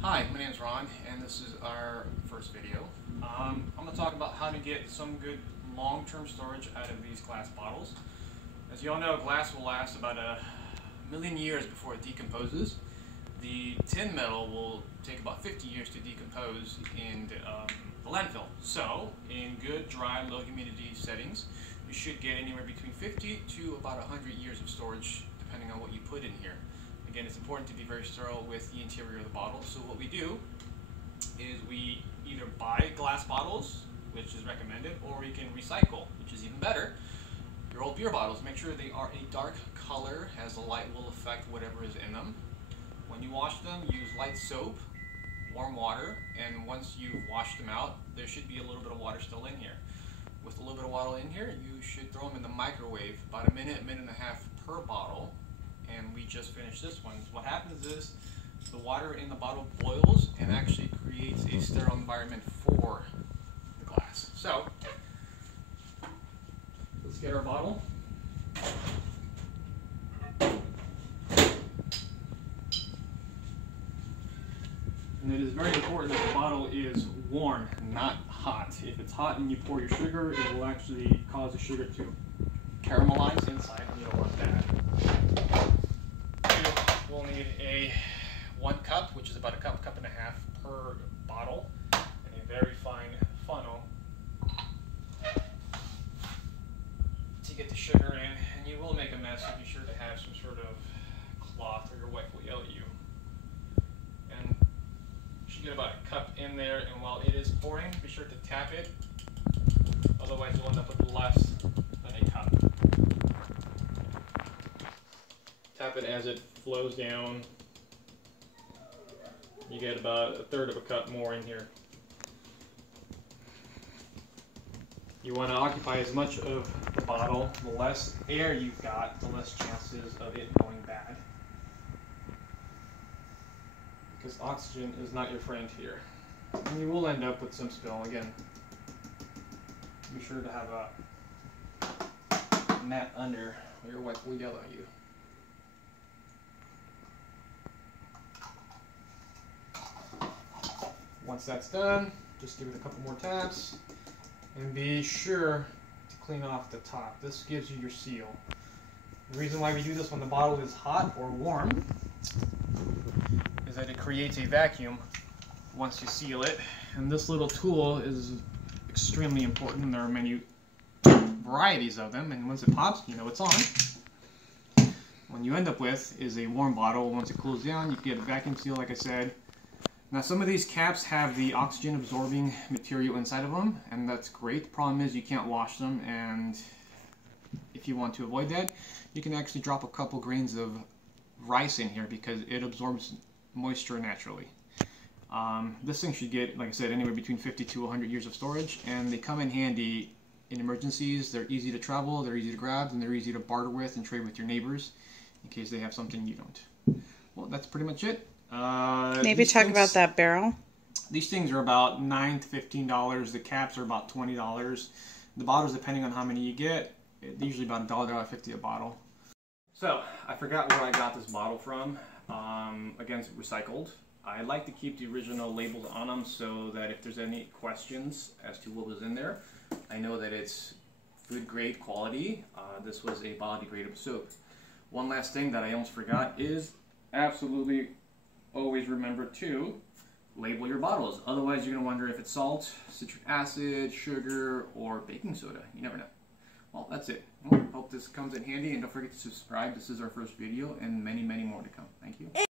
Hi, my name is Ron, and this is our first video. I'm going to talk about how to get some good long-term storage out of these glass bottles. As you all know, glass will last about a million years before it decomposes. The tin metal will take about 50 years to decompose in the landfill. So, in good, dry, low humidity settings, you should get anywhere between 50 to about 100 years of storage, depending on what you put in here. Again, it's important to be very sterile with the interior of the bottle. So what we do is we either buy glass bottles, which is recommended, or we can recycle, which is even better. Your old beer bottles, make sure they are a dark color, as the light will affect whatever is in them. When you wash them, use light soap, warm water, and once you've washed them out, there should be a little bit of water still in here. With a little bit of water in here, you should throw them in the microwave, about a minute and a half per bottle. And we just finished this one. What happens is the water in the bottle boils and actually creates a sterile environment for the glass. So let's get our bottle. And it is very important that the bottle is warm, not hot. If it's hot and you pour your sugar, it will actually cause the sugar to caramelize inside, and you don't want that. We'll need a 1 cup, which is about a cup and a half per bottle, and a very fine funnel to get the sugar in. And you will make a mess, so be sure to have some sort of cloth, or your wife will yell at you. And you should get about a cup in there, and while it is pouring, be sure to tap it, otherwise you'll end up with less than a cup. Tap it as it flows down. You get about a third of a cup more in here. You want to occupy as much of the bottle. The less air you've got, the less chances of it going bad. Because oxygen is not your friend here. And you will end up with some spill. Again, be sure to have a mat under, or your wife will yell at you. Once that's done, just give it a couple more taps, and be sure to clean off the top. This gives you your seal. The reason why we do this when the bottle is hot or warm is that it creates a vacuum once you seal it. And this little tool is extremely important. There are many varieties of them, and once it pops, you know it's on. What you end up with is a warm bottle. Once it cools down, you get a vacuum seal, like I said. Now, some of these caps have the oxygen absorbing material inside of them, and that's great. The problem is you can't wash them, and if you want to avoid that, you can actually drop a couple grains of rice in here because it absorbs moisture naturally. This thing should get, like I said, anywhere between 50 to 100 years of storage, and they come in handy in emergencies. They're easy to travel, they're easy to grab, and they're easy to barter with and trade with your neighbors in case they have something you don't. Well, that's pretty much it. Maybe talk about that barrel. These things are about $9 to $15. The caps are about $20. The bottles, depending on how many you get, they're usually about $1, $1.50 a bottle. So, I forgot where I got this bottle from. Again, it's recycled. I like to keep the original labels on them so that if there's any questions as to what was in there, I know that it's food grade quality. This was a biodegradable soap. One last thing that I almost forgot is absolutely always remember to label your bottles. Otherwise, you're going to wonder if it's salt, citric acid, sugar, or baking soda. You never know. Well, that's it. Well, hope this comes in handy, and don't forget to subscribe. This is our first video, and many, many more to come. Thank you.